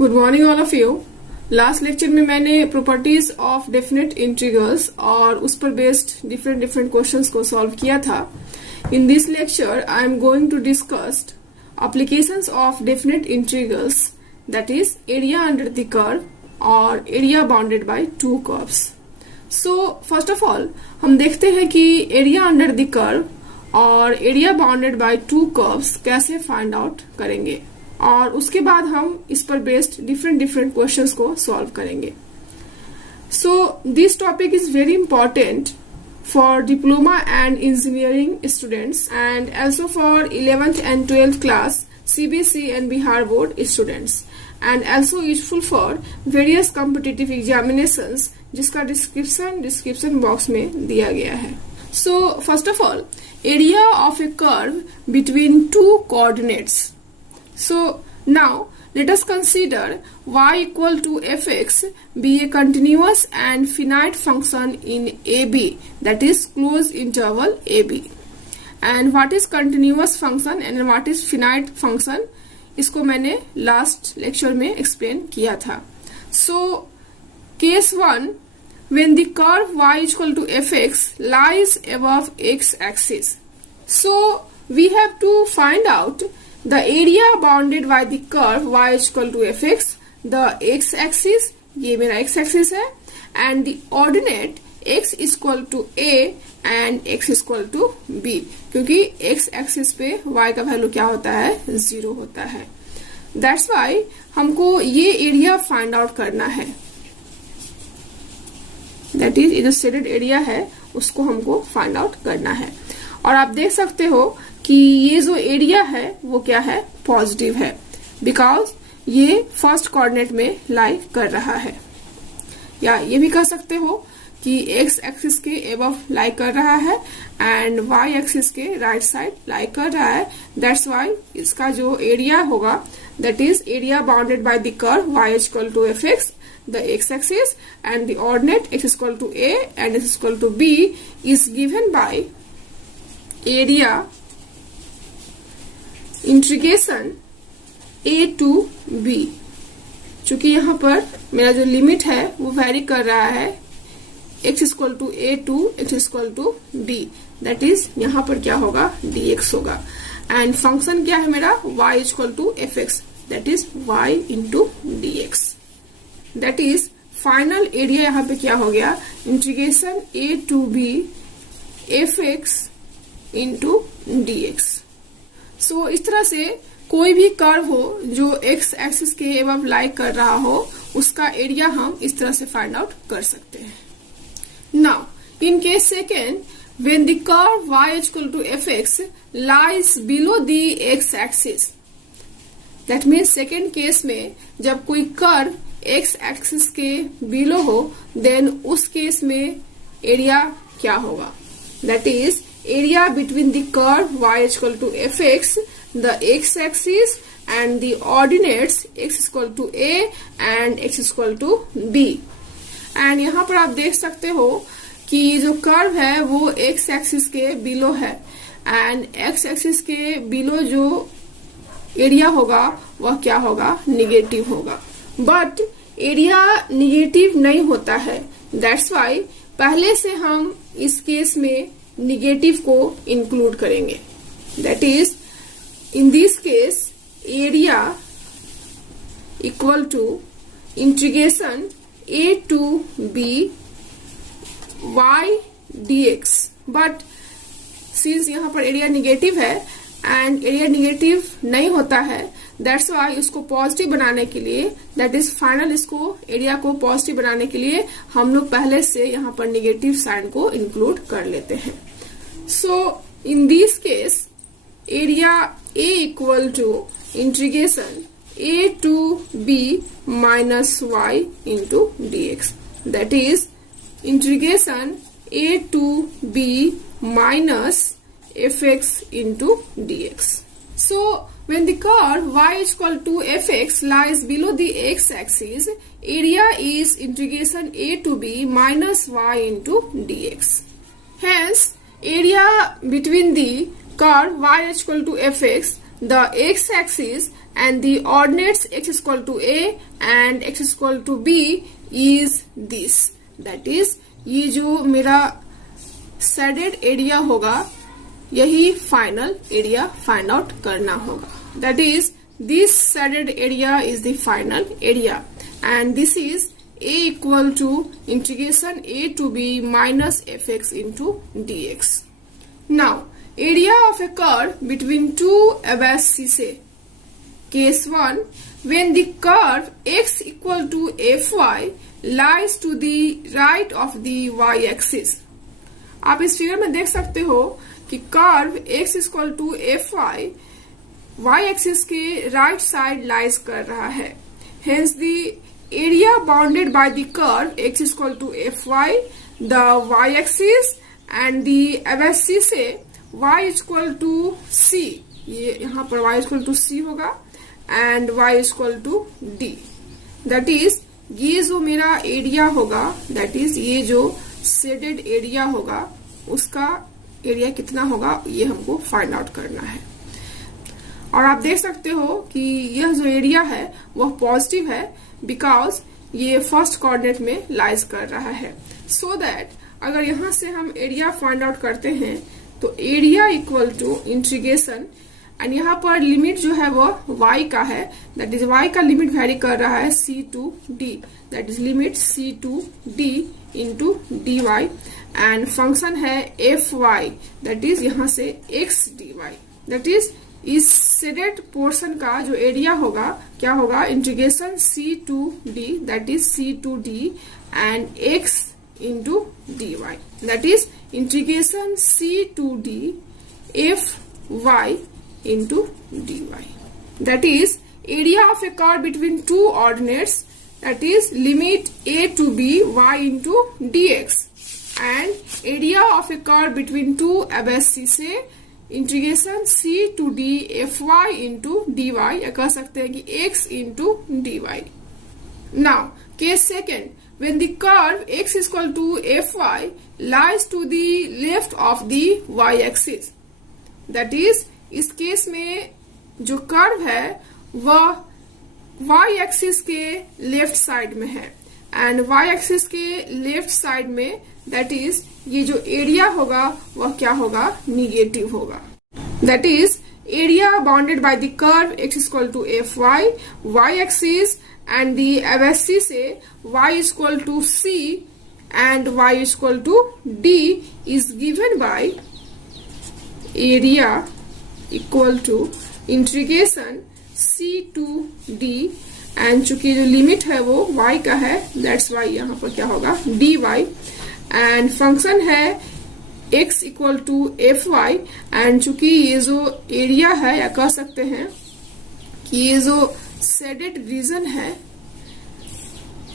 Good morning all of you. Last lecture में मैंने properties of definite integrals और उस पर बेस्ड डिफरेंट क्वेश्चंस को सॉल्व किया था। In this lecture I am going to discuss applications of definite integrals, that is area under the curve और area bounded by two curves. So first of all हम देखते हैं कि area under the curve और area bounded by two curves कैसे find out करेंगे, और उसके बाद हम इस पर बेस्ड डिफरेंट क्वेश्चंस को सॉल्व करेंगे। So this topic is very important for diploma and engineering students and also for 11th and 12th class CBSE and Bihar board students, and also useful for various competitive examinations जिसका description box में दिया गया है। So first of all, area of a curve between two coordinates. So now let us consider y equal to fx be a continuous and finite function in AB, that is closed interval AB. And what is continuous function and what is finite function, इसको मैंने last lecture में explain किया था। So case 1, when the curve y is equal to fx lies above x axis, so we have to find out the area bounded by the curve y is equal to fx, the x axis, ये मेरा x axis है, and the ordinate x is equal to a and x is equal to b, क्योंकि x axis पे y का value क्या होता है, 0 होता है। That's why हमको ये एरिया फाइंड आउट करना है, दैट इज ये जो शेडेड एरिया है उसको हमको फाइंड आउट करना है। और आप देख सकते हो कि ये जो एरिया है वो क्या है, पॉजिटिव है, बिकॉज ये फर्स्ट कोऑर्डिनेट में लाई कर रहा है। या ये भी कह सकते हो कि एक्स एक्सिस के एबव लाई कर रहा है एंड वाई एक्सिस के राइट साइड लाई कर रहा है। दैट्स वाई इसका जो एरिया होगा, that is area bounded by the curve y is equal to fx, the x axis, and the ordinate x is equal to a and x is equal to b is given by area integration a to b। चूंकि यहाँ पर मेरा जो limit है वो very कर रहा है x is equal to a to x is equal to b, that is यहाँ पर क्या होगा, dx होगा। एंड फंक्शन क्या है मेरा, y is equal to fx, that is y into dx। That is final area यहाँ पे क्या हो गया, integration a to b fx into dx। सो इस तरह से कोई भी कर्व हो जो x एक्सिस के एबव लाई कर रहा हो उसका एरिया हम इस तरह से फाइंड आउट कर सकते हैं। Now in case second, when the curve y is equal to fx lies below the x axis, that means second case में जब कोई कर्व x एक्सिस के बिलो हो, देन उस केस में एरिया क्या होगा, that is area between the curve y is equal to fx, the x axis, and the ordinates x is equal to a and x is equal to b। and यहाँ पर आप देख सकते हो कि जो कर्व है वो x एक्सिस के बिलो है एंड x एक्सिस के बिलो जो एरिया होगा वह क्या होगा, निगेटिव होगा। बट एरिया निगेटिव नहीं होता है, दैट्स वाई पहले से हम इस केस में निगेटिव को इंक्लूड करेंगे। That is in this case area equal to integration a to b y dx। But since यहाँ पर एरिया निगेटिव है एंड एरिया निगेटिव नहीं होता है, दैट्स वाई इसको पॉजिटिव बनाने के लिए, दैट इज फाइनल इसको एरिया को पॉजिटिव बनाने के लिए हम लोग पहले से यहाँ पर निगेटिव साइन को इंक्लूड कर लेते हैं। So in this case area a equal to integration a to b minus y into dx, that is integration a to b minus fx into dx. So when the curve y is equal to fx lies below the x axis, area is integration a to b minus y into dx. Hence area between the curve y is equal to fx the x-axis and the ordinates x is equal to a and x is equal to b is this. That is, ये जो मेरा shaded area होगा यही final area find out करना होगा. That is this shaded area is the final area and this is a equal to integration a to b minus fx into dx. Now, area of a curve between two abaci. Case 1, when the curve x equal to fy lies to the right of the y-axis. आप इस figure में देख सकते हो कि curve x equal to fy y-axis के right side lies कर रहा है. Hence the area bounded by the curve x is equal to fy, the y-axis and the abaci से y is equal to c, ये यहाँ पर y is equal to c होगा and y is equal to d. That is, ये जो मेरा area होगा, that is ये जो शेडेड एरिया होगा उसका एरिया कितना होगा ये हमको फाइंड आउट करना है. और आप देख सकते हो कि यह जो एरिया है वह पॉजिटिव है बिकॉज ये फर्स्ट कोऑर्डिनेट में लाइज कर रहा है. सो दैट अगर यहां से हम एरिया फाइंड आउट करते हैं तो area equal to integration and यहाँ पर लिमिट जो है वो y का है. दैट इज y का लिमिट वेरी कर रहा है c to d. That is limit c to d into dy and function है fy दैट इज यहाँ से x dy. दैट इज इस शेडेड पोर्शन का जो एरिया होगा क्या होगा integration c to d that is c to d and x into dy. That is integration c to d fy into dy. That is area of a curve between two ordinates, that is limit a to b y into dx, and area of a curve between two abaci से integration c to d fy into dy या कह सकते हैं कि x into dy. Now case second, when the curve x is equal to fy lies to the left of the y axis. That is, इस case में जो curve है वह y एक्सिस के लेफ्ट साइड में है एंड y एक्सिस के left side में दैट इज ये जो एरिया होगा वह क्या होगा निगेटिव होगा. That is area bounded by the curve x equal to fy y axis and the abaci से y equal to c and y equal to d is given by area equal to integration c to d and चूंकि जो limit है वो y का है that's Y यहाँ पर क्या होगा dy एंड फंक्शन है x equal to fy and चूंकि ये जो एरिया है या कह सकते हैं कि ये जो शेडेड रीजन है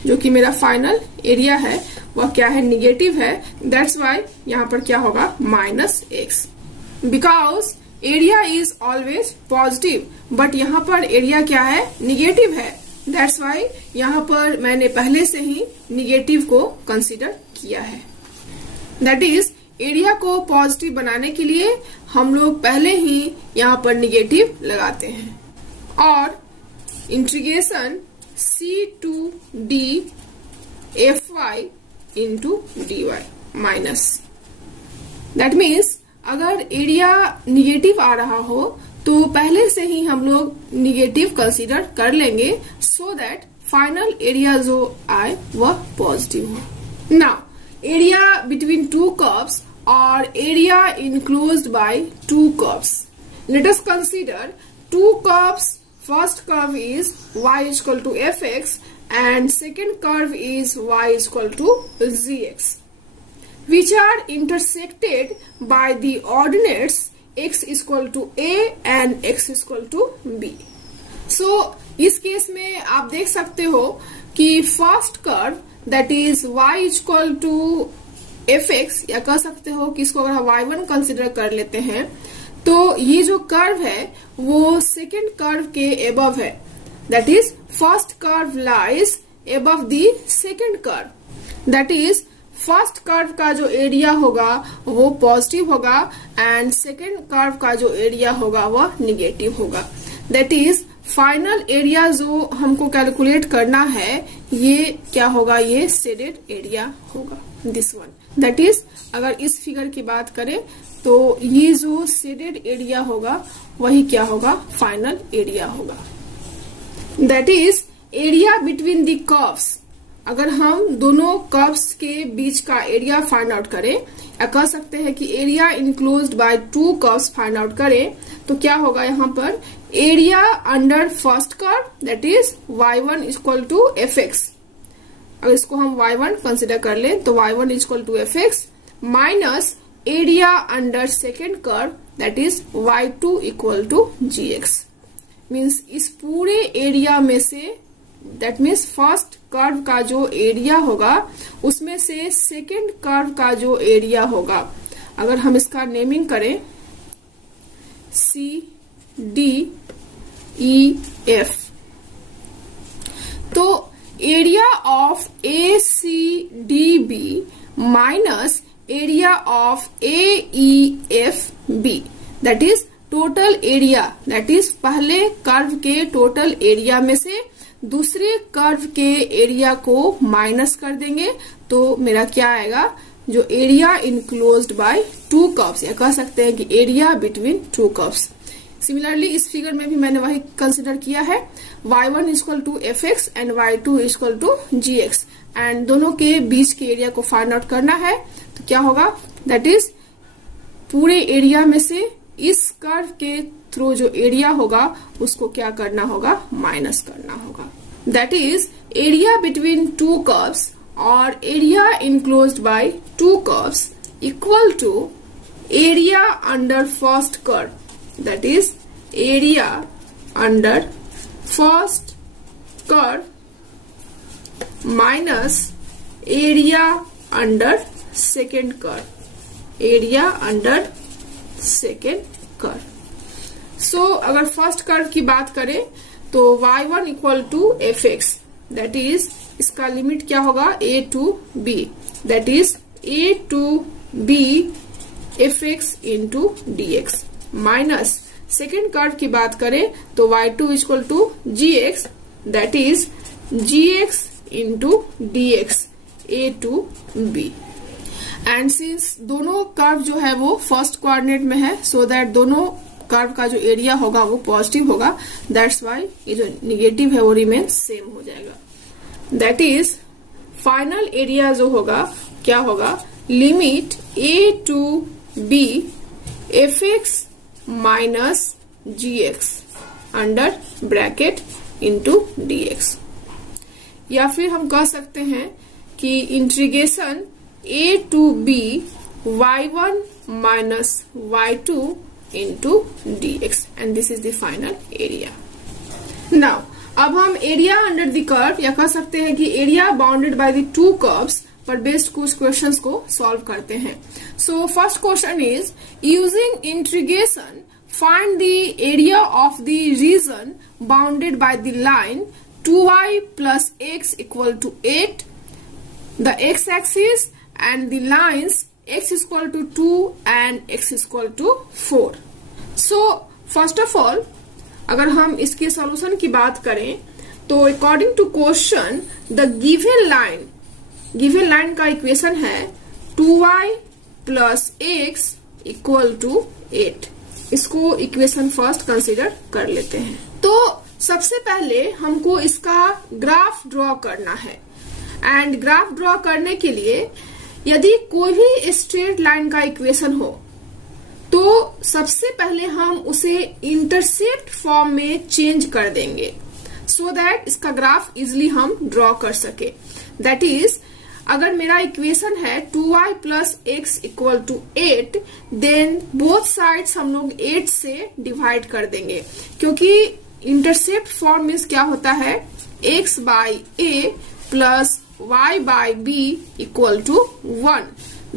जो कि मेरा फाइनल एरिया है वह क्या है निगेटिव है. दैट्स वाई यहाँ पर क्या होगा minus x. Because area is always positive but यहाँ पर एरिया क्या है निगेटिव है. दैट्स वाई यहाँ पर मैंने पहले से ही निगेटिव को कंसीडर किया है. दैट इज एरिया को पॉजिटिव बनाने के लिए हम लोग पहले ही यहाँ पर निगेटिव लगाते हैं और integration c to d fy into dy minus. That means अगर एरिया निगेटिव आ रहा हो तो पहले से ही हम लोग निगेटिव कंसीडर कर लेंगे सो दैट फाइनल एरिया जो आए वह पॉजिटिव हो. Now area between two curves और area enclosed by two curves. Let us consider two curves. First curve is y equal to fx and second curve is y equal to gx. which are intersected by the ordinates x is equal to a and x is equal to b. So इस case में आप देख सकते हो कि first curve that is y is equal to fx या कह सकते हो कि इसको अगर y1 कंसिडर कर लेते हैं तो ये जो कर्व है वो सेकेंड कर्व के एबव है. That is first curve lies above the second curve. That is first curve का जो एरिया होगा वो पॉजिटिव होगा एंड सेकेंड कर्व का जो एरिया होगा वह निगेटिव होगा। दैट इज फाइनल एरिया जो हमको कैलकुलेट करना है ये क्या होगा, ये शेडेड एरिया होगा, दिस वन। दैट इज अगर इस फिगर की बात करें तो ये जो शेडेड एरिया होगा वही क्या होगा, फाइनल एरिया होगा। That is area between the curves. अगर हम दोनों कर्व्स के बीच का एरिया फाइंड आउट करें या कह सकते हैं कि area enclosed by two curves find out करें तो क्या होगा, यहाँ पर area under first curve that is y1 equal to fx। अगर इसको हम y1 कंसिडर कर ले तो y1 equal to fx minus area under second curve that is y2 equal to gx। Means इस पूरे एरिया में say that means first curve का जो एरिया होगा उसमें से सेकेंड कर्व का जो एरिया होगा, अगर हम इसका नेमिंग करें CDEF तो area of ACDB minus area of AEFB that is total area, that is पहले कर्व के टोटल एरिया में से दूसरे कर्व के एरिया को माइनस कर देंगे तो मेरा क्या आएगा, जो area enclosed by two curves, या कह सकते हैं कि area between two curves. Similarly इस फिगर में भी मैंने वही कंसिडर किया है, y1 equal to fx and y2 equal to gx and दोनों के बीच के एरिया को फाइंड आउट करना है तो क्या होगा, दैट इज पूरे एरिया में से इस कर्व के थ्रू जो एरिया होगा उसको क्या करना होगा, माइनस करना होगा। That is area between two curves और area enclosed by two curves equal to area under first curve, that is area under first curve minus area under second curve, area under second curve. So अगर first curve की बात करें तो y1 equal to fx that is इसका limit क्या होगा, a to b that is a to b fx into dx minus second curve की बात करें तो y2 equal to gx that is gx into dx a to b and since दोनों curve जो है वो फर्स्ट कोऑर्डिनेट में है सो दैट दोनों कर्व का जो एरिया होगा वो पॉजिटिव होगा, दैट्स वाई ये जो निगेटिव है वो रिमेन सेम हो जाएगा। दैट इज फाइनल एरिया जो होगा क्या होगा, limit a to b fx minus gx under bracket into dx, या फिर हम कह सकते हैं कि integration a to b y1 minus y2 into dx and this is the final area. Now अब हम एरिया अंडर द कर्व या कह सकते हैं कि area bounded by the two curves पर बेस्ड कुछ क्वेश्चंस को सॉल्व करते हैं। So first question is using integration find the area of the region bounded by the line 2y plus x equal to 8, the x-axis and the lines x is equal to 2 and x is equal to 4. So first of all अगर हम इसके solution की बात करें तो according to question the given line का equation है 2y plus x equal to 8। इसको इक्वेशन फर्स्ट कंसीडर कर लेते हैं। तो सबसे पहले हमको इसका ग्राफ ड्रॉ करना है एंड ग्राफ ड्रॉ करने के लिए यदि कोई भी स्ट्रेट लाइन का इक्वेशन हो तो सबसे पहले हम उसे इंटरसेप्ट फॉर्म में चेंज कर देंगे सो दैट इसका ग्राफ इजिली हम ड्रॉ कर सके। दैट इज अगर मेरा इक्वेशन है 2y plus x equal to 8 then both sides हम लोग 8 से डिवाइड कर देंगे, क्योंकि इंटरसेप्ट फॉर्म मीन्स क्या होता है x by a plus y by b equal to 1।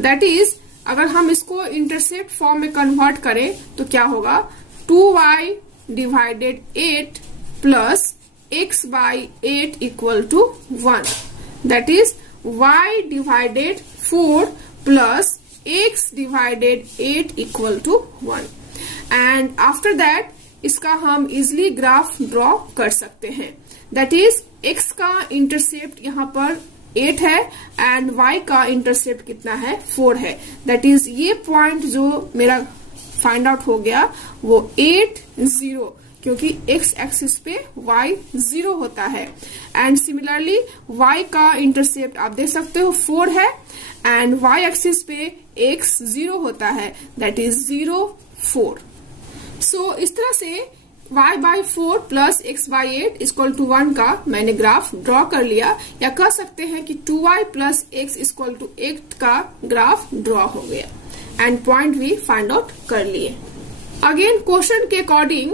That is अगर हम इसको इंटरसेप्ट फॉर्म में कन्वर्ट करें तो क्या होगा 2y divided 8 plus x by 8 equal to 1। That is y divided 4 plus x divided 8 equal to 1 and after that इसका हम इजिली ग्राफ ड्रॉ कर सकते हैं. दैट इज x का इंटरसेप्ट यहाँ पर 8 है एंड y का इंटरसेप्ट कितना है 4 है. दैट इज ये पॉइंट जो मेरा फाइंड आउट हो गया वो 8 0 क्योंकि x एक्सिस पे y 0 होता है एंड सिमिलरली y का इंटरसेप्ट आप देख सकते हो 4 है एंड y एक्सिस पे x 0 होता है. That is 0 4. सो इस तरह से y by 4 plus x by 8 equal to 1 का मैंने ग्राफ ड्रॉ कर लिया या कह सकते हैं कि 2y plus x equal to 8 का ग्राफ ड्रॉ हो गया एंड पॉइंट भी फाइंड आउट कर लिए. अगेन क्वेश्चन के according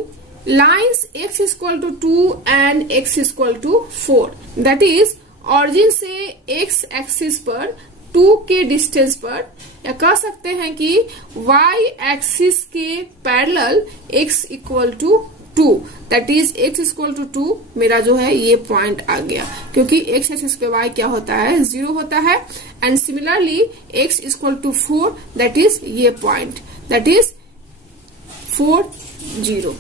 lines x equal to 2 and x equal to 4 that is origin से x एक्सिस पर 2 के डिस्टेंस पर या कह सकते हैं कि y एक्सिस के parallel x equal to 2 that is x equal to 2 मेरा जो है ये पॉइंट आ गया क्योंकि x एक्सिस पे y क्या होता है 0 होता है and similarly x equal to 4 that is ये point that is 4 0.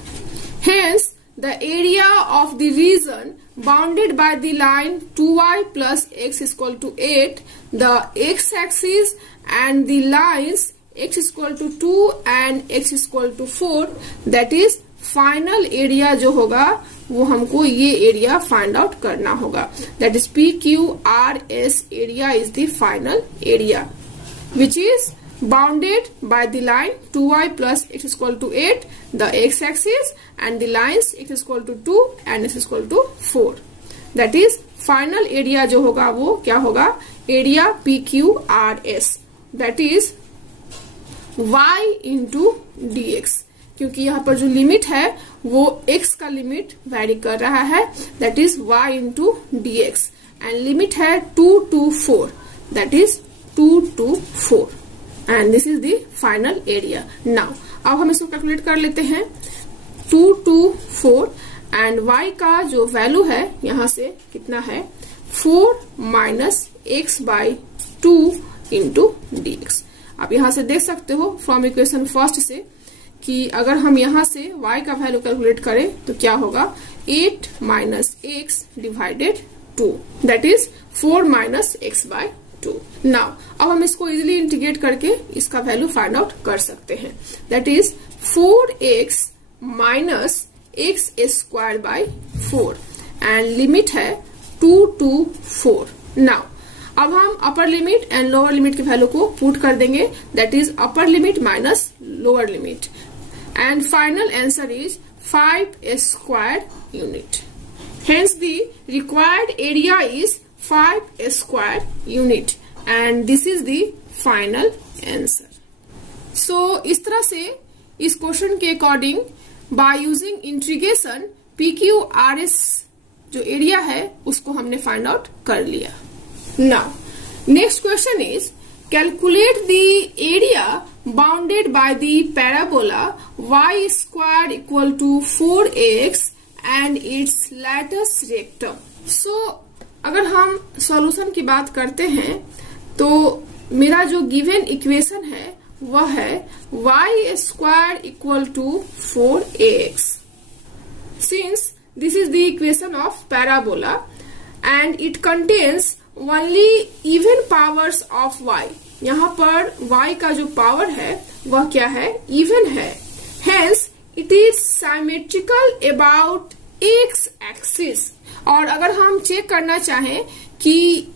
Hence the area of the region bounded by the line 2y plus x is equal to 8, the x-axis and the lines x is equal to 2 and x is equal to 4, that is final area जो होगा वो हमको ये area find out करना होगा. That is PQRS area is the final area which is bounded by the line 2y plus x is equal to 8, the x-axis and the lines x is equal to 2 and x is equal to 4. That is final area जो होगा वो क्या होगा area PQRS that is y into dx क्योंकि यहाँ पर जो limit है वो x का लिमिट वेरी कर रहा है that is y into dx and limit है 2 to 4 that is 2 to 4. And this is the final area. Now अब हम इसको कैलकुलेट कर लेते हैं 2 to 4 एंड y का जो वैल्यू है यहाँ से कितना है 4 minus x by 2 into D x. आप यहाँ से देख सकते हो फ्रॉम इक्वेशन फर्स्ट से कि अगर हम यहाँ से y का वैल्यू कैलकुलेट करें तो क्या होगा 8 minus x divided 2 that is 4 minus x by 2. Now अब हम इसको इजिली इंटीग्रेट करके इसका वैल्यू फाइंड आउट कर सकते हैं that is 4x minus x square by 4 and limit है 2 to 4. नाउ अब हम upper limit and lower limit के वैल्यू को पुट कर देंगे that is upper limit minus lower limit and final answer is 5 square unit. Hence the required area is 5 square unit and this is the final answer. So इस तरह से इस question के according by using integration PQRS जो area है उसको हमने find out कर लिया. Now next question is calculate the area bounded by the parabola y square equal to 4x and its latus rectum. So अगर हम सॉल्यूशन की बात करते हैं तो मेरा जो गिवन इक्वेशन है वह है y square equal to 4ax. Since this is the equation of parabola and it contains only even powers of y. यहाँ पर y का जो पावर है वह क्या है इवन है. Hence it is symmetrical about x axis. और अगर हम चेक करना चाहें कि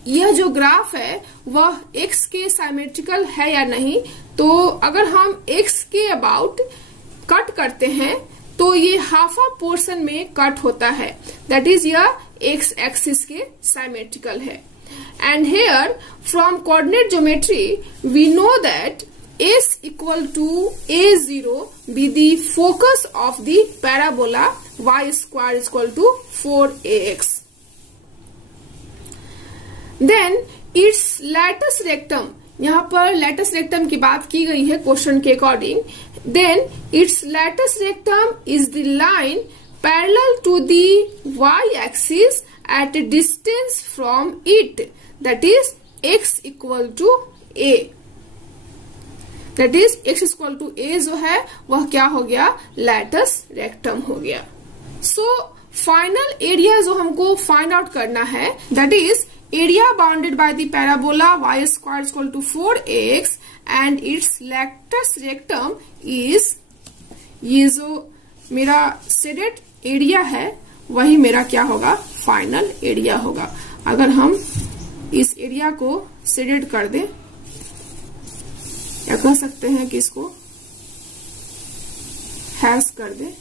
यह जो ग्राफ है वह x के सिमेट्रिकल है या नहीं तो अगर हम x के अबाउट कट करते हैं तो ये हाफ आ पोर्शन में कट होता है दैट इज यह x एक्सिस के सिमेट्रिकल है. And here from coordinate geometry we know that S equal to A0 be the focus of the parabola y square is equal to 4ax. Then its latus rectum, यहाँ पर latus rectum की बात की गई है question के according. Then its latus rectum is the line parallel to the y axis at a distance from it, that is x equal to a, that is x equal to a जो है वह क्या हो गया, latus rectum हो गया। So final area जो हमको फाइंड आउट करना है, that is area bounded by the parabola y square equal to 4x and its latus rectum is, ये जो मेरा शेडेड एरिया है वही मेरा क्या होगा, फाइनल एरिया होगा। अगर हम इस एरिया को शेडेड कर दें, या कह सकते हैं कि इसको हैश कर दें,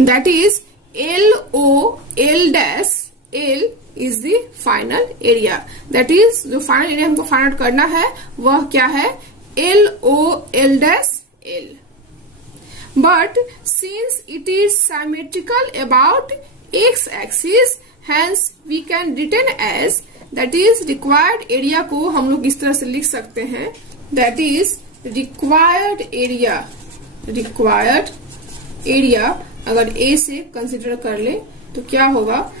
that is LOL dash L is the final area. That is जो फाइनल एरिया हमको फाइंड आउट करना है वह क्या है, LOL dash L। But since it is symmetrical about x axis, hence we can written as, that is required area को हम लोग इस तरह से लिख सकते हैं, that is required area अगर a से कंसिडर कर ले तो क्या होगा,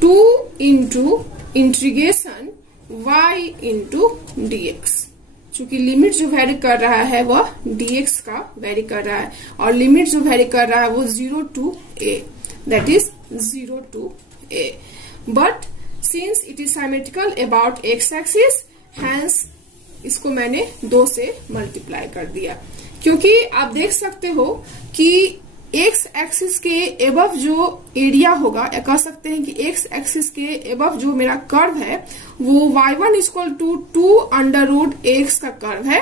2 into integration y into dx। चूंकि लिमिट जो वेरी कर रहा है वह dx का वेरी कर रहा है, और लिमिट जो वेरी कर रहा है वो 0 to a, that is 0 to a। But since it is symmetrical about x axis, hence इसको मैंने 2 से मल्टीप्लाई कर दिया, क्योंकि आप देख सकते हो कि x एक्सिस के एबव जो एरिया होगा, या कह सकते हैं कि x एक्सिस के एबव जो मेरा कर्व है वो y1 equal to 2 under root x का कर्व है,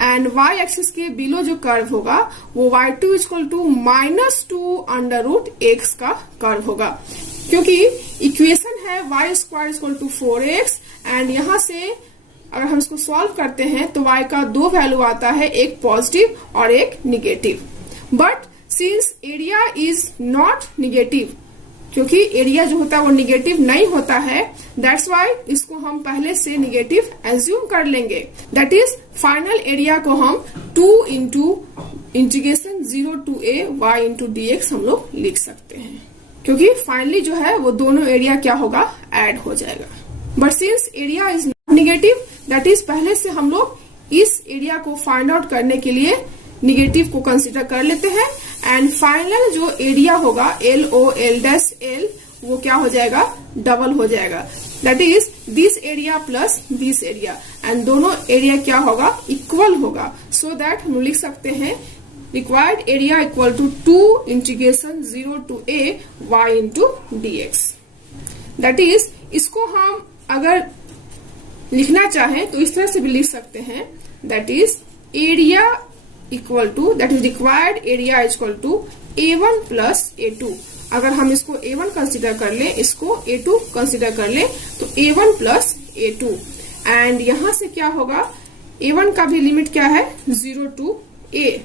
एंड y एक्सिस के बिलो जो कर्व होगा वो y2 equal to -2 under root x का कर्व होगा। क्योंकि इक्वेशन है y square equal to 4x, and यहां से अगर हम इसको सॉल्व करते हैं तो y का 2 वैल्यू आता है, एक पॉजिटिव और एक negative. But since area is not negative, क्योंकि एरिया जो होता है वो निगेटिव नहीं होता है, दैट्स वाई इसको हम पहले से निगेटिव एज्यूम कर लेंगे। दैट इज फाइनल एरिया को हम 2 into integration 0 to a y into dx हम लोग लिख सकते हैं, क्योंकि फाइनली जो है वो दोनों एरिया क्या होगा, ऐड हो जाएगा। But since area is not negative, that is पहले से हम लोग इस एरिया को फाइंड आउट करने के लिए निगेटिव को कंसिडर कर लेते हैं, एंड फाइनल जो एरिया होगा LOL डैश L वो क्या हो जाएगा, डबल हो जाएगा, that is this area plus this area, and दोनों एरिया क्या होगा, इक्वल होगा। सो दैट हम लिख सकते हैं required area equal to 2 integration 0 to a y into dx। That is इसको हम अगर लिखना चाहें तो इस तरह से भी लिख सकते हैं, that is area equal to, that is required area equal to A1 plus A2। अगर हम इसको A1 कंसिडर कर लें, इसको A2 कंसिडर कर लें, तो A1 प्लस A2, एंड यहां से क्या होगा, A1 का भी लिमिट क्या है, 0 to a,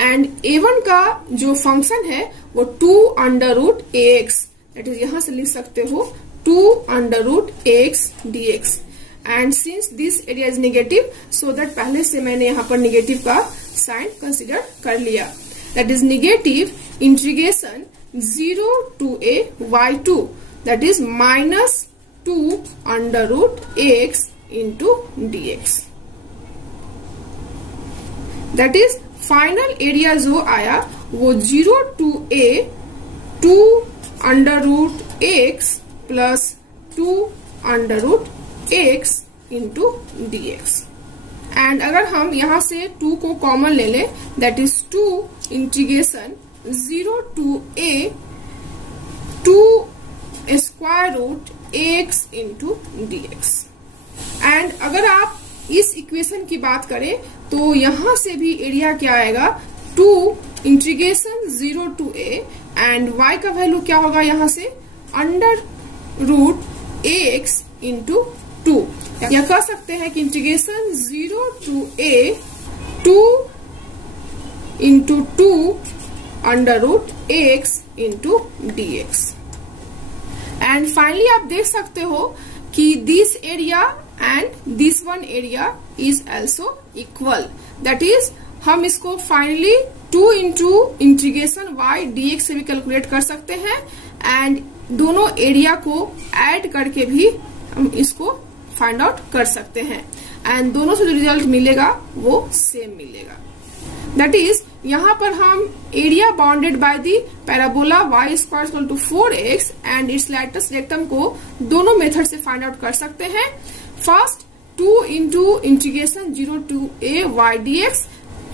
एंड A1 का जो फंक्शन है वो 2 under root ax, that is यहां से लिख सकते हो 2 under root ax dx। And since this area is negative, so that पहले से मैंने यहाँ पर नेगेटिव का साइन कंसिडर कर लिया, that is negative integration 0 to a y2, that is -2 under root ax into dx। That is final area जो आया वो 0 to a 2 under root ax plus 2 under root x into dx। And अगर हम यहां से 2 को कॉमन ले लें, that is 2 integration 0 to a 2 square root ax into dx। And अगर आप इस इक्वेशन की बात करें तो यहां से भी एरिया क्या आएगा, 2 integration 0 to a, and y का वैल्यू क्या होगा यहां से, अंडर रूट ax इंटू 2, या कह सकते हैं कि integration 0 to a 2 into 2 under root ax into dx। And finally आप देख सकते हो कि this area and this one area is also equal, that is हम इसको finally 2 into integration y dx से भी कैलकुलेट कर सकते हैं एंड दोनों एरिया को ऐड करके भी हम इसको फाइंड आउट कर सकते हैं एंड दोनों से जो रिजल्ट मिलेगा वो सेम मिलेगा। दैट इज यहाँ पर हम area bounded by the parabola y square equal to 4x and its latus rectum को दोनों मेथड से फाइंड आउट कर सकते हैं। First 2 into integration 0 to a y dx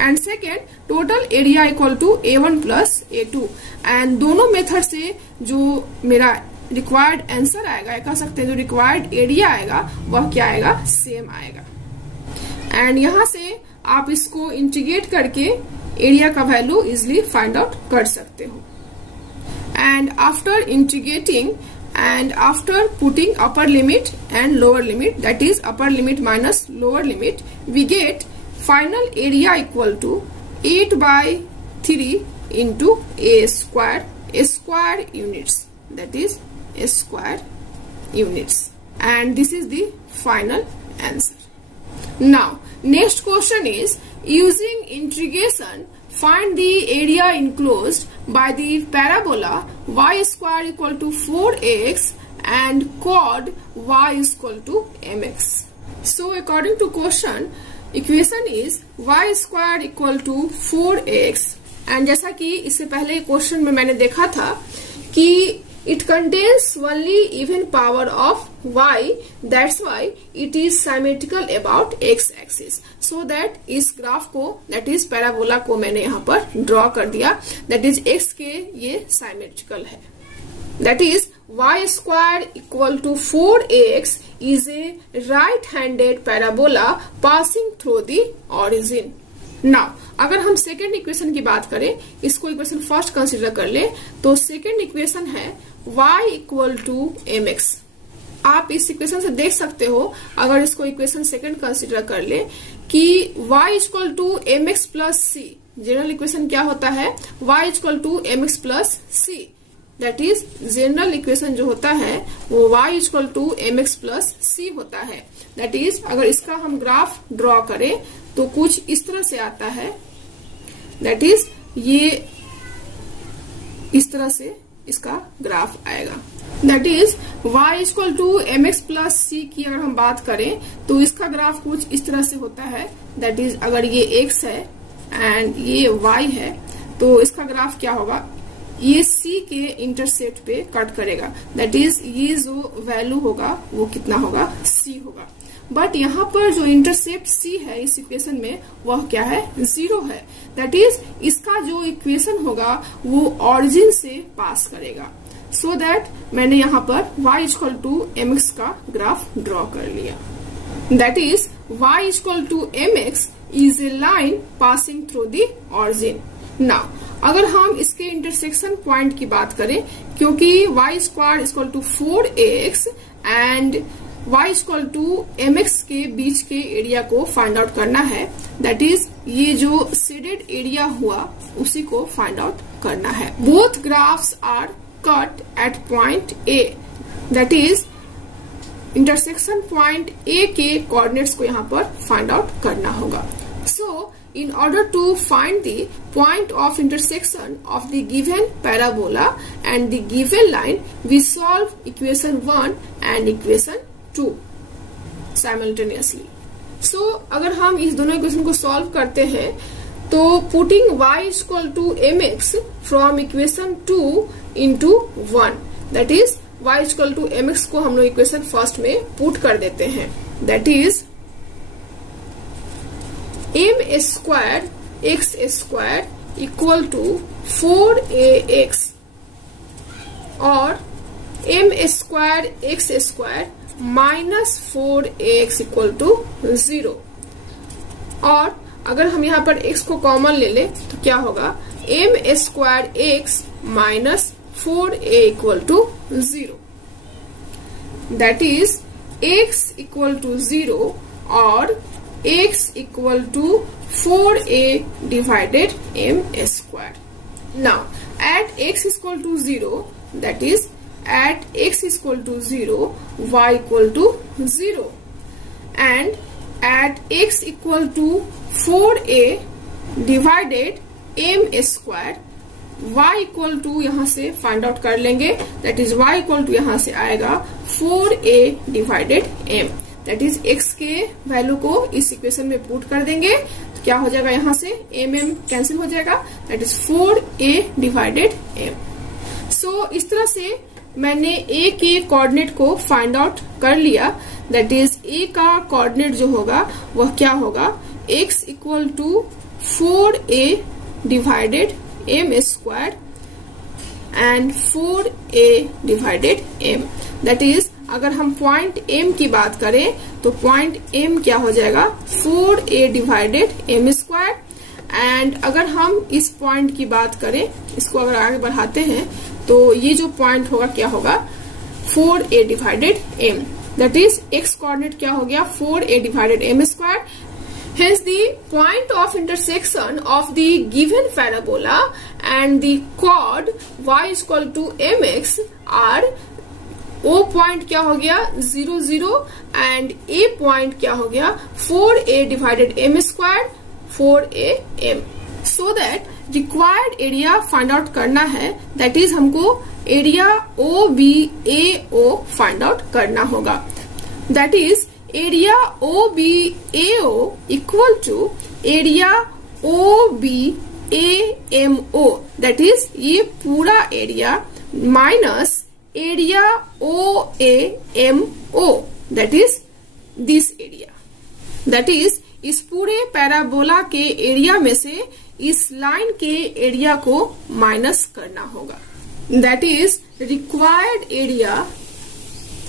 and second total area equal to a1 plus a2 and दोनों method से जो मेरा रिक्वायर्ड आंसर आएगा, कह सकते हैं जो रिक्वायर्ड एरिया आएगा वह क्या आएगा, सेम आएगा। एंड यहाँ से आप इसको इंटीग्रेट करके एरिया का वैल्यू इजिली फाइंड आउट कर सकते हो। And after integrating and after putting upper limit and lower limit, that is upper limit minus lower limit, we get final area equal to 8 by 3 into a square units, that is a square units, and this is the final answer. Now next question is, using integration find the area enclosed by the parabola y square equal to 4x and chord y is equal to mx. So according to question, equation is y square equal to 4x and जैसा कि इससे पहले question में मैंने देखा था कि it contains only even power of y, that's why it is symmetrical about x axis. So that इस ग्राफ को, that is पैराबोला को मैंने यहाँ पर ड्रॉ कर दिया, that is x के ये symmetrical है, that is y square equal to 4x is a right-handed parabola passing through the origin. Now अगर हम सेकेंड इक्वेशन की बात करें, इसको इक्वेशन फर्स्ट कंसिडर कर ले, तो सेकेंड इक्वेशन है y इक्वल टू mx। आप इस इक्वेशन से देख सकते हो, अगर इसको इक्वेशन सेकेंड कंसिडर कर ले कि y equal to mx plus C, general equation क्या होता है, y equal to mx plus C, that is general equation जो होता है वो y equal to mx plus C होता है। दैट इज अगर इसका हम ग्राफ ड्रॉ करें तो कुछ इस तरह से आता है, दैट इज ये इस तरह से इसका ग्राफ आएगा। That is y equal to mx plus C की अगर हम बात करें तो इसका ग्राफ कुछ इस तरह से होता है। दैट इज अगर ये x है एंड ये y है तो इसका ग्राफ क्या होगा, ये c के इंटरसेप्ट पे कट करेगा, दैट इज ये जो वैल्यू होगा वो कितना होगा, c होगा। बट यहाँ पर जो इंटरसेप्ट c है इस इक्वेशन में वह क्या है, 0 है। दैट इज इसका जो इक्वेशन होगा वो ऑरिजिन से पास करेगा। सो दैट मैंने यहाँ पर y इक्वल टू mx का ग्राफ ड्रॉ कर लिया। That is y equal to mx is a line passing through the origin. Now अगर हम इसके इंटरसेक्शन पॉइंट की बात करें, क्योंकि y square equal to 4ax and y equal to mx के बीच के एरिया को फाइंड आउट करना है, दैट इज ये जो शेडेड एरिया हुआ उसी को फाइंड आउट करना है। Both graphs are cut at point A, that is intersection point A के कोऑर्डिनेट्स को यहाँ पर फाइंड आउट करना होगा। सो in order to find the point of intersection of the given parabola and the given line, we solve equation 1 and equation 2 simultaneously. So अगर हम इस दोनों इक्वेशन को सॉल्व करते हैं तो putting y equal to mx from equation 2 into 1, that is y equal to mx को हम लोग इक्वेशन फर्स्ट में पुट कर देते हैं, that is m square x square equal to 4ax और m square x square minus 4ax equal to 0। और अगर हम यहाँ पर x को कॉमन ले ले तो क्या होगा, m square x minus 4a equal to 0, that is x equal to 0 और x equal to 4a divided m square. Now at x equal to 0, that is at x equal to 0, y equal to 0, and at x equal to 4a divided m square, y equal to यहाँ से find out कर लेंगे, that is y equal to यहाँ से आएगा 4a divided m, that is x के value को इस इक्वेशन में पुट कर देंगे तो क्या हो जाएगा, यहाँ से mm कैंसिल हो जाएगा, that is 4a divided m। सो इस तरह से मैंने a के कोऑर्डिनेट को फाइंड आउट कर लिया, दैट इज a का कोऑर्डिनेट जो होगा वह क्या होगा, x equal to 4a divided m square and 4a divided m, that is अगर हम पॉइंट m की बात करें तो पॉइंट m क्या हो जाएगा, 4a divided m square, and अगर हम इस पॉइंट की बात करें, इसको अगर आगे बढ़ाते हैं तो ये जो पॉइंट होगा क्या होगा, 4a divided m, that is x coordinate क्या हो गया, 4a divided m square. Hence, the point of intersection of the given parabola and the chord y is equal to mx are O point क्या हो गया 0 0 and A point क्या हो गया 4a divided m square 4a m, so that required area find out करना है, that is हमको area OBAO find out करना होगा, that is area OBAO equal to area OBAMO, that is ये पूरा area minus area OAMO, that is this area, that is इस पूरे parabola के एरिया में से इस लाइन के एरिया को माइनस करना होगा, that is required area,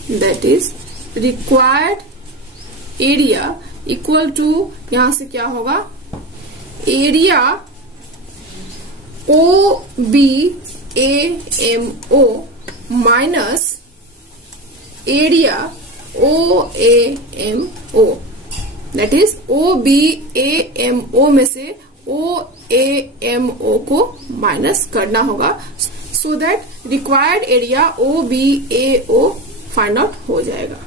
that is required area equal to यहां से क्या होगा, area OBAMO minus area OAMO, that is OBAMO में से OAMO को माइनस करना होगा, so that required area OBAO find out हो जाएगा,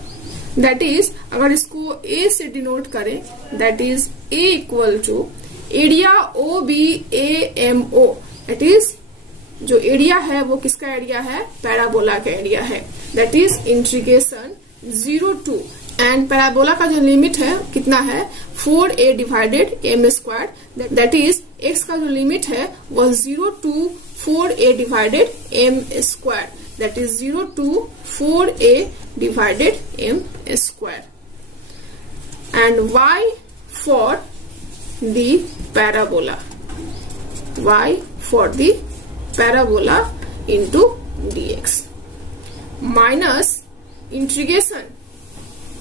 दैट इज अगर इसको A से डिनोट करें, that is A equal to area OBAMO, that is जो एरिया है वो किसका एरिया है, पैराबोला का एरिया है, that is integration 0 to and parabola का जो लिमिट है कितना है 4a divided m square, that is x का जो लिमिट है वो 0 to 4a divided m square, that is 0 to 4a divided m square, and y for the parabola, y for the parabola into dx minus integration,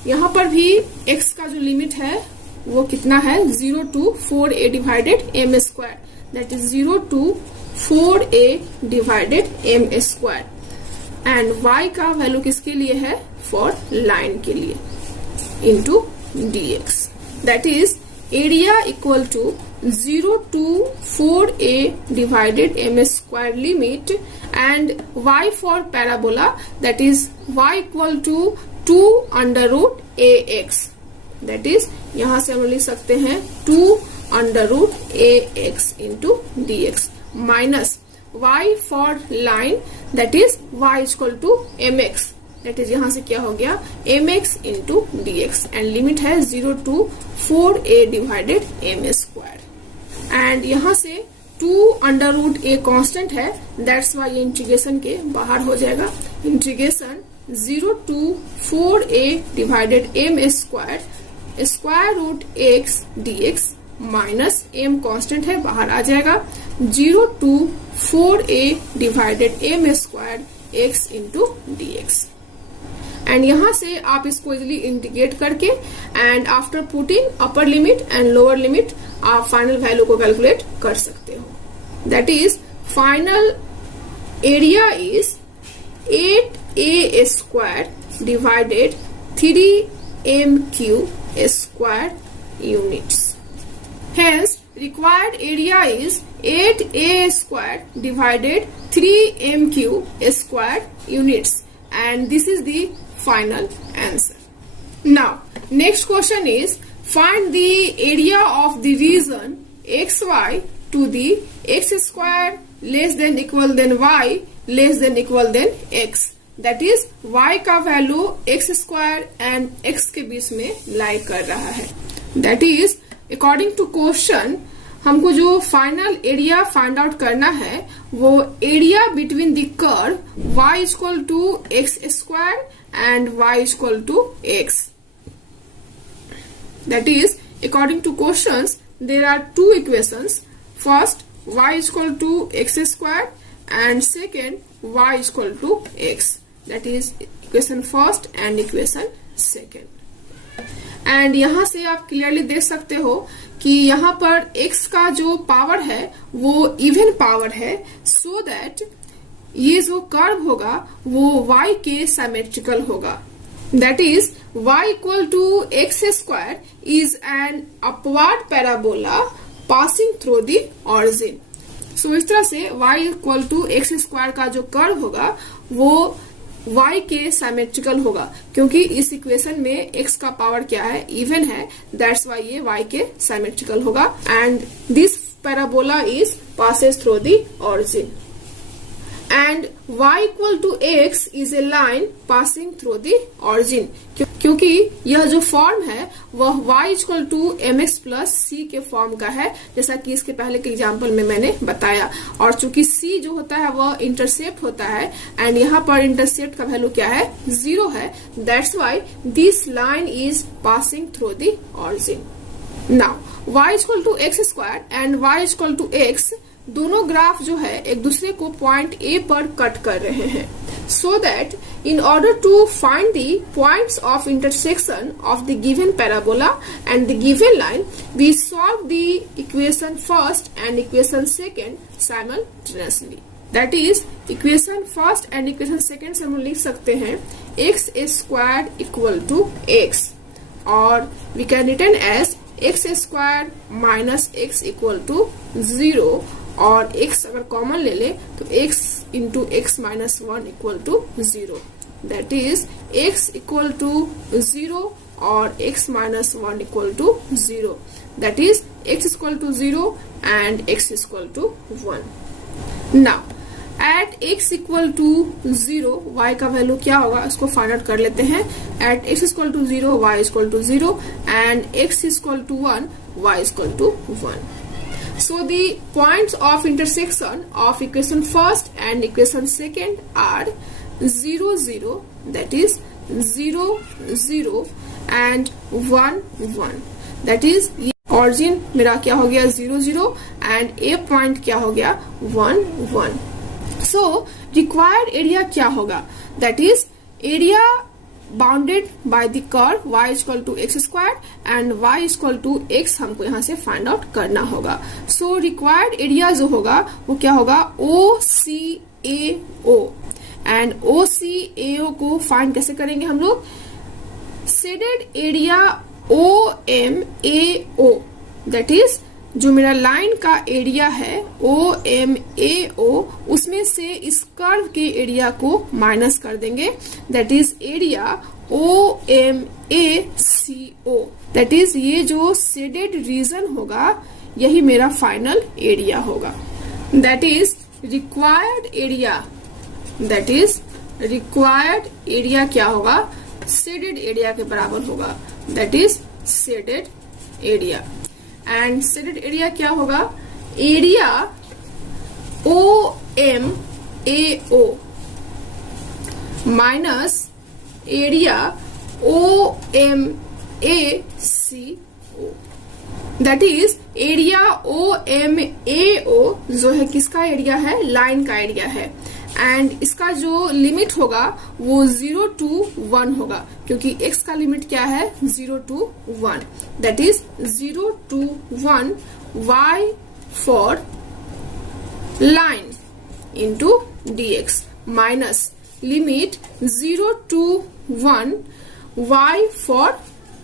यहाँ पर भी x का जो limit है वो कितना है 0 to 4a divided m square, that is 0 to 4a divided m square, and y का वैल्यू किसके लिए है, फॉर लाइन के लिए, into dx, that is area equal to 0 to 4a divided m square limit and y for parabola, that is y equal to 2 under root ax, that is यहां से हम लिख सकते हैं 2 under root ax into dx minus y for line, that is y equal to mx, that is यहां से क्या हो गया mx into dx, and limit है 0 to 4a divided m square, and यहां से 2 अंडर रूट a कॉन्स्टेंट है, that's why ये इंटीग्रेशन के बाहर हो जाएगा, integration 0 to 4a divided m square square root x dx minus m constant है बाहर आ जाएगा, 0 to 4a divided m square x into dx, and यहां से आप इसको इजिली इंटीग्रेट करके and after putting upper limit and lower limit आप फाइनल वैल्यू को कैलकुलेट कर सकते हो, that is final area is 8a square divided 3m³ square units, hence required area is 8a square divided 3m³ square units, and this is the final answer. Now next question is find the area of the region xy to the x square less than equal than y less than equal than x. That is y का value x square and x के बीच में लाई कर रहा है. That is according to question हमको जो final area find out करना है वो area between the curve y equal to x square and y equal to x. That is according to questions there are two equations. First y equal to x square and second y equal to x. That is equation first and equation second. And यहाँ से आप clearly देख सकते हो कि यहाँ पर x का जो पावर है वो इवन पावर है, सो दैट ये जो कर्व होगा वो y के सिमेट्रिकल होगा. That is y equal to x square is an upward parabola passing through the origin. So इस तरह से y equal to x square का जो कर्व होगा वो y के सिमेट्रिकल होगा, क्योंकि इस इक्वेशन में x का पावर क्या है, इवन है. दैट्स वाई ये y के सिमेट्रिकल होगा. And this parabola is passes through the origin and y equal to x is a line passing through the origin, क्योंकि यह जो फॉर्म है वह y equal to mx plus c के form का है, जैसा कि इसके पहले के एग्जाम्पल में मैंने बताया. और चूंकि c जो होता है वह इंटरसेप्ट होता है एंड यहाँ पर इंटरसेप्ट का वैल्यू क्या है, 0 है. That's why this line is passing through the origin. Now y equal to x square and y equal to x दोनों ग्राफ जो है एक दूसरे को पॉइंट A पर कट कर रहे हैं. So that in order to find the points of intersection of the given parabola and the given line we solve the equation first and equation second simultaneously. That is equation first and equation second से हम लिख सकते हैं x square equal to x, और we can return as x square minus x equal to 0, और x अगर common ले ले तो x into x minus 1 equal to 0. That is x equal to 0 और x minus 1 equal to 0. That is x equal to 0 and x equal to 1. Now at x equal to 0 y का value क्या होगा इसको find out कर लेते हैं. At x equal to 0 y equal to 0 and x equal to 1 y equal to 1. So the points of intersection of equation first and equation second are 0, 0, that is 0, 0 and 1, 1. That is origin मेरा क्या हो गया 0, 0 and A point क्या हो गया 1, 1. So required area क्या होगा, that is area bounded by the curve y equal to x square and y equal to x हमको यहाँ से फाइंड आउट करना होगा. सो रिक्वायर्ड एरिया जो होगा वो क्या होगा OCAO, एंड OCAO को फाइंड कैसे करेंगे हम लोग, shaded area OMAO, that is जो मेरा लाइन का एरिया है OMAO उसमें से इस कर्व के एरिया को माइनस कर देंगे. That is area OMACO, that is ये जो शेडेड रीजन होगा यही मेरा फाइनल एरिया होगा. That is required area, that is required area क्या होगा, शेडेड एरिया के बराबर होगा. That is shaded area. And shaded area क्या होगा, area OMAO minus area OMACO. That is area OMAO जो है किसका एरिया है, लाइन का एरिया है. एंड इसका जो लिमिट होगा वो 0 to 1 होगा, क्योंकि x का लिमिट क्या है 0 to 1. That is 0 to 1 y for line into dx minus limit 0 to 1 y for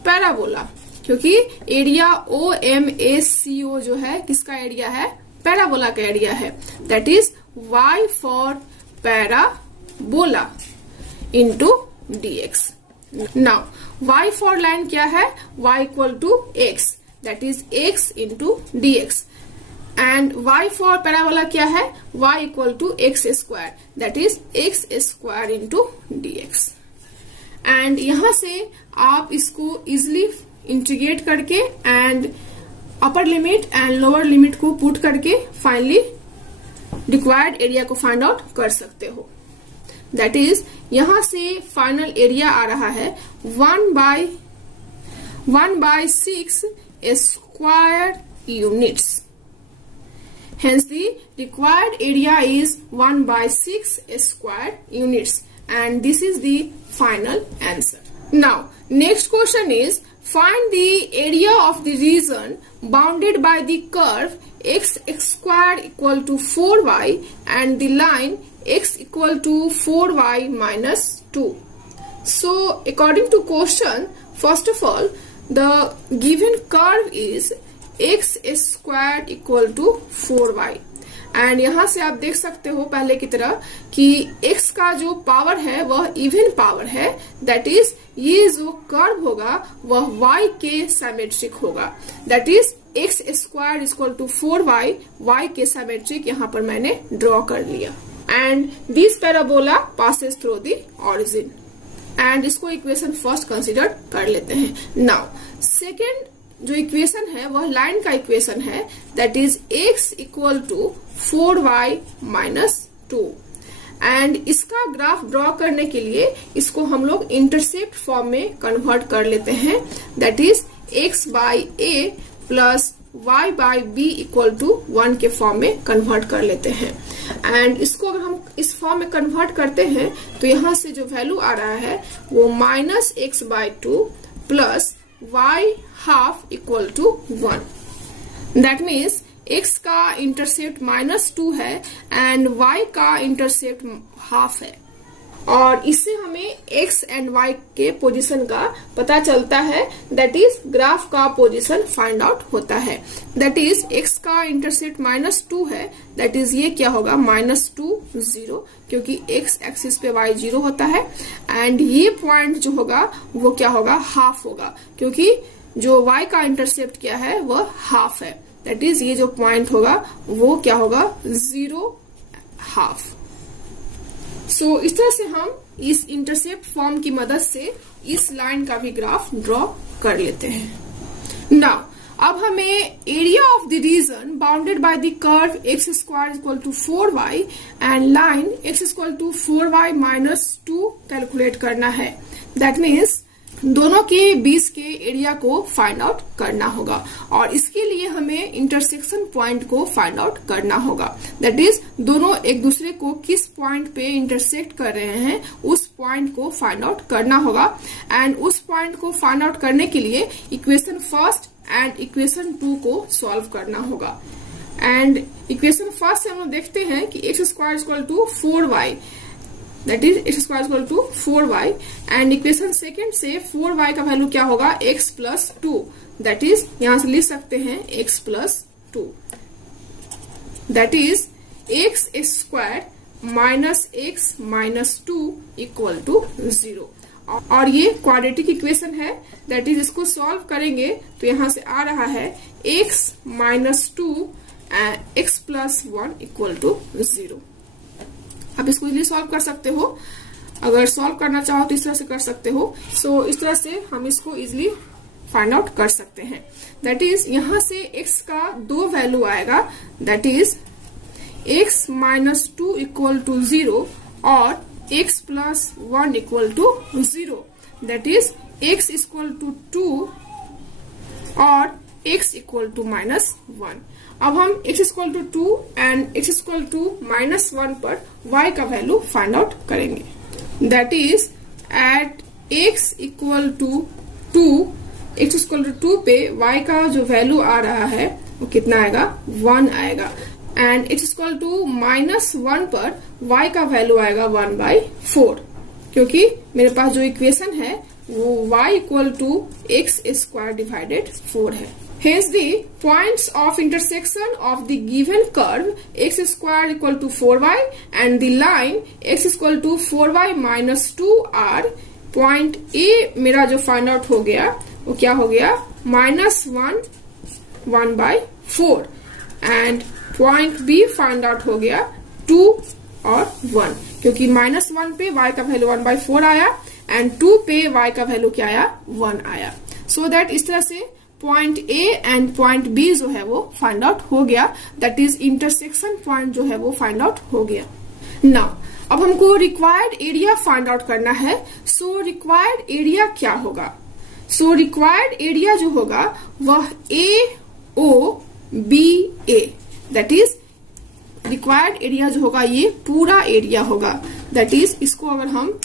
parabola, क्योंकि एरिया OMACO जो है किसका एरिया है, पैराबोला का एरिया है. That is y for parabola into dx. Now y for line क्या है, y equal to x, that is x into dx. And y for parabola क्या है, y equal to x square, that is x square into dx. And यहाँ से आप इसको easily integrate करके and upper limit and lower limit को put करके finally required area को फाइंड आउट कर सकते हो. दैट इज यहाँ से फाइनल एरिया आ रहा है 1/6 square units. Hence the required area is 1/6 square units, and this is the final answer. Now next question is find the area of the region bounded by the curve x square equal to 4y and the line x equal to 4y minus 2. So according to question, first of all the given curve is x square equal to 4y. And यहाँ से आप देख सकते हो पहले की तरह कि x का जो पावर है वह इवन पावर है. दैट इज ये जो कर्व होगा वह y के सिमेट्रिक होगा. That is x square equal to 4y, y के सिमेट्रिक यहाँ पर मैंने ड्रॉ कर लिया. And this parabola passes through the origin. And इसको इक्वेशन फर्स्ट कंसिडर कर लेते हैं. नाउ सेकेंड जो इक्वेशन है वह लाइन का इक्वेशन है. That is x equal to 4y minus 2. And इसका ग्राफ ड्रॉ करने के लिए इसको हम लोग इंटरसेप्ट फॉर्म में कन्वर्ट कर लेते हैं. That is x by a plus y by b equal to 1 के फॉर्म में कन्वर्ट कर लेते हैं. एंड इसको अगर हम इस फॉर्म में कन्वर्ट करते हैं तो यहाँ से जो वैल्यू आ रहा है वो minus x by 2 plus y half equal to 1. That means x का इंटरसेप्ट -2 है एंड y का इंटरसेप्ट हाफ है. और इससे हमें x एंड y के पोजीशन का पता चलता है. दैट इज ग्राफ का पोजीशन फाइंड आउट होता है. दैट इज x का इंटरसेप्ट -2 है. दैट इज ये क्या होगा -2 0, क्योंकि x एक्सिस पे y 0 होता है. एंड ये पॉइंट जो होगा वो क्या होगा, हाफ होगा, क्योंकि जो y का इंटरसेप्ट क्या है वह हाफ है. दैट इज ये जो पॉइंट होगा वो क्या होगा, 0 हाफ. सो इस तरह से हम इस इंटरसेप्ट फॉर्म की मदद से इस लाइन का भी ग्राफ ड्रॉ कर लेते हैं. नाउ अब हमें area of the region bounded by the curve x square equal to 4y and line x equal to 4y minus 2 calculate करना है. दैट मीन्स दोनों के बीच के एरिया को फाइंड आउट करना होगा और इसके लिए हमें इंटरसेक्शन पॉइंट को फाइंड आउट करना होगा. दैट इज दोनों एक दूसरे को किस पॉइंट पे इंटरसेक्ट कर रहे हैं उस पॉइंट को फाइंड आउट करना होगा. एंड उस पॉइंट को फाइंड आउट करने के लिए इक्वेशन फर्स्ट एंड इक्वेशन 2 को सॉल्व करना होगा. एंड इक्वेशन फर्स्ट से हम लोग देखते हैं कि x square equal to 4y, that is x square equal to 4y. And equation second से 4y का वैल्यू क्या होगा, x प्लस 2. दैट इज यहां से लिख सकते हैं x plus 2. That is x square minus x minus 2 equal to 0. और ये क्वाड्रेटिक इक्वेशन है. दैट इज इसको सॉल्व करेंगे तो यहां से आ रहा है x minus 2 x plus 1 equal to 0. आप इसको इजीली सॉल्व कर सकते हो. अगर सॉल्व करना चाहो तो इस तरह से कर सकते हो. सो इस तरह से हम इसको इजीली फाइंड आउट कर सकते हैं. दैट इज यहां से x का 2 वैल्यू आएगा. That is x minus 2 equal to 0 और x plus 1 equal to 0. That is x equal to 2 और x इक्वल टू -1. अब हम x equal to 2 and x equal to -1 पर y का वैल्यू फाइंड आउट करेंगे. That is at x equal to 2, x equal to 2 पे y का जो value आ रहा है वो कितना आएगा, 1 आएगा. एंड x इक्वल टू -1 पर y का वैल्यू आएगा 1/4, क्योंकि मेरे पास जो इक्वेशन है वो y equal to x square divided 4 है. Hence the points of intersection of the given curve x square equal to 4y and the line x equal to 4y minus 2 are point A. मेरा जो find out हो गया वो क्या हो गया, -1 1/4 and point B find out हो गया 2 और 1, क्योंकि -1 पे y का वैल्यू 1/4 आया एंड 2 पे y का वैल्यू क्या आया 1 आया। सो दैट इस तरह से point A and point B जो है वो फाइंड आउट हो गया, दैट इज इंटरसेक्शन पॉइंट जो है वो फाइंड आउट हो गया। नाउ अब हमको रिक्वायर्ड एरिया फाइंड आउट करना है। सो रिक्वायर्ड एरिया क्या होगा? सो रिक्वायर्ड एरिया जो होगा वह AOBA, that is required area जो होगा ये पूरा एरिया होगा। दैट इज इसको अगर हम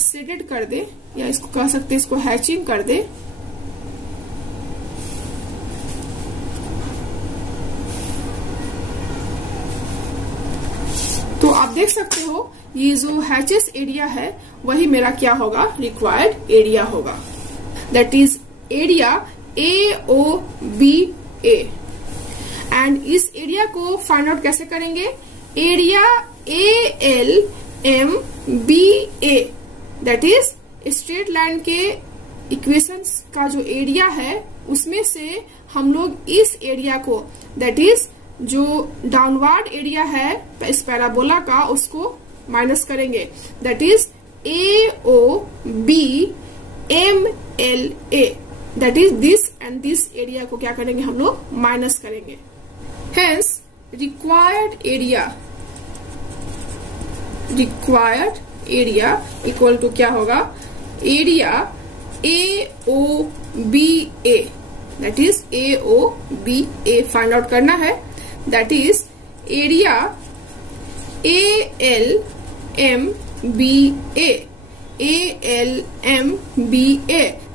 शेडेड कर दे या इसको कह सकते हैं इसको हैचिंग कर दे, तो आप देख सकते हो ये जो हैचेस एरिया है वही मेरा क्या होगा रिक्वायर्ड एरिया होगा। That is area AOBA। And इस एरिया को फाइंड आउट कैसे करेंगे? Area ALMBA, that is straight line के इक्वेशंस का जो एरिया है उसमें से हम लोग इस एरिया को, दैट इज जो डाउनवर्ड एरिया है इस पैराबोला का, उसको माइनस करेंगे। That is AOBMLA, that is this and this area को क्या करेंगे हम लोग माइनस करेंगे। Hence required area equal to क्या होगा? Area AOBA, that is AOBA find out करना है। That is area ALMBA,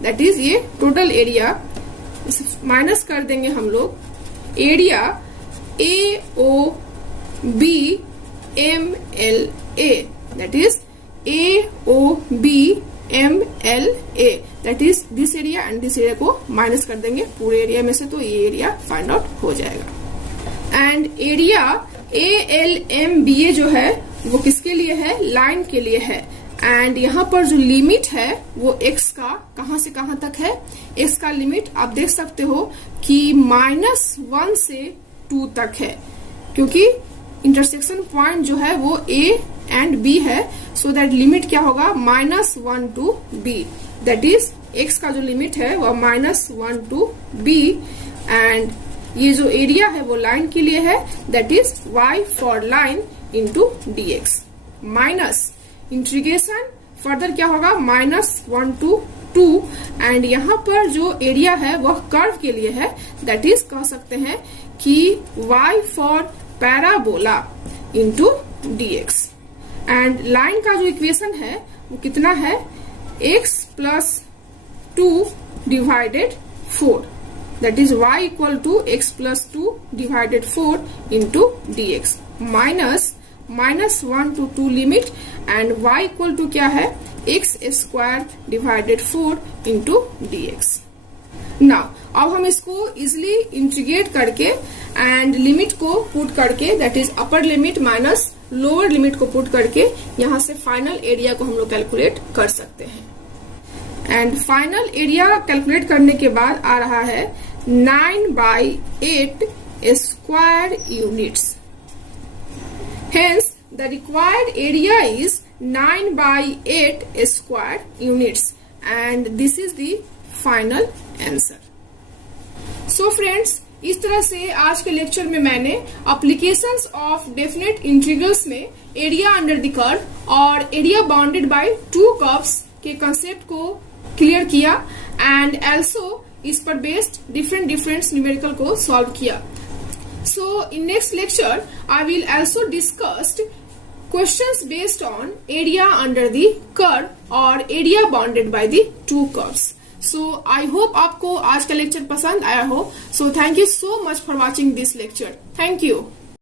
that is ये टोटल एरिया, माइनस कर देंगे हम लोग area AOBMLA, that is AOBMLA, that is this area and this area को माइनस कर देंगे पूरे एरिया में से, तो ये एरिया फाइंड आउट हो जाएगा। एंड एरिया ALMBA जो है वो किसके लिए है? लाइन के लिए है। एंड यहाँ पर जो लिमिट है वो x का कहां से कहां तक है? x का लिमिट आप देख सकते हो कि -1 से 2 तक है, क्योंकि इंटरसेक्शन पॉइंट जो है वो A एंड B है। सो दैट लिमिट क्या होगा? -1 to B, that is x का जो लिमिट है वो -1 to B। एंड ये जो एरिया है वो लाइन के लिए है, that is y for line into dx minus integration further क्या होगा? -1 to 2। एंड यहाँ पर जो एरिया है वह कर्व के लिए है, दैट इज कह सकते हैं कि y for parabola into dx। And line का जो इक्वेशन है वो कितना है? x + 2 divided 4, that is y equal to x plus 2 divided 4 into dx minus -1 to 2 limit and y equal to क्या है? x square divided 4 into dx। Now अब हम इसको इजिली इंटीग्रेट करके एंड लिमिट को पुट करके, that is upper limit minus lower limit को put करके यहाँ से फाइनल एरिया को हम लोग कैलकुलेट कर सकते हैं। एंड फाइनल एरिया कैलकुलेट करने के बाद आ रहा है 9/8 square units. Hence, the required area is 9/8 square units, and this is the final answer. So friends, इस तरह से आज के लेक्चर में मैंने एप्लीकेशंस ऑफ डेफिनेट इंटीग्रल्स में एरिया अंडर द कर्व और एरिया बाउंडेड बाय 2 कर्व्स के कंसेप्ट को क्लियर किया एंड आल्सो इस पर बेस्ड डिफरेंट न्यूमेरिकल को सॉल्व किया। So in next lecture I will also discussed questions based on area under the curve और area bounded by the 2 curves. So I hope आपको आज का लेक्चर पसंद आया हो। So thank you so much for watching this lecture. Thank you.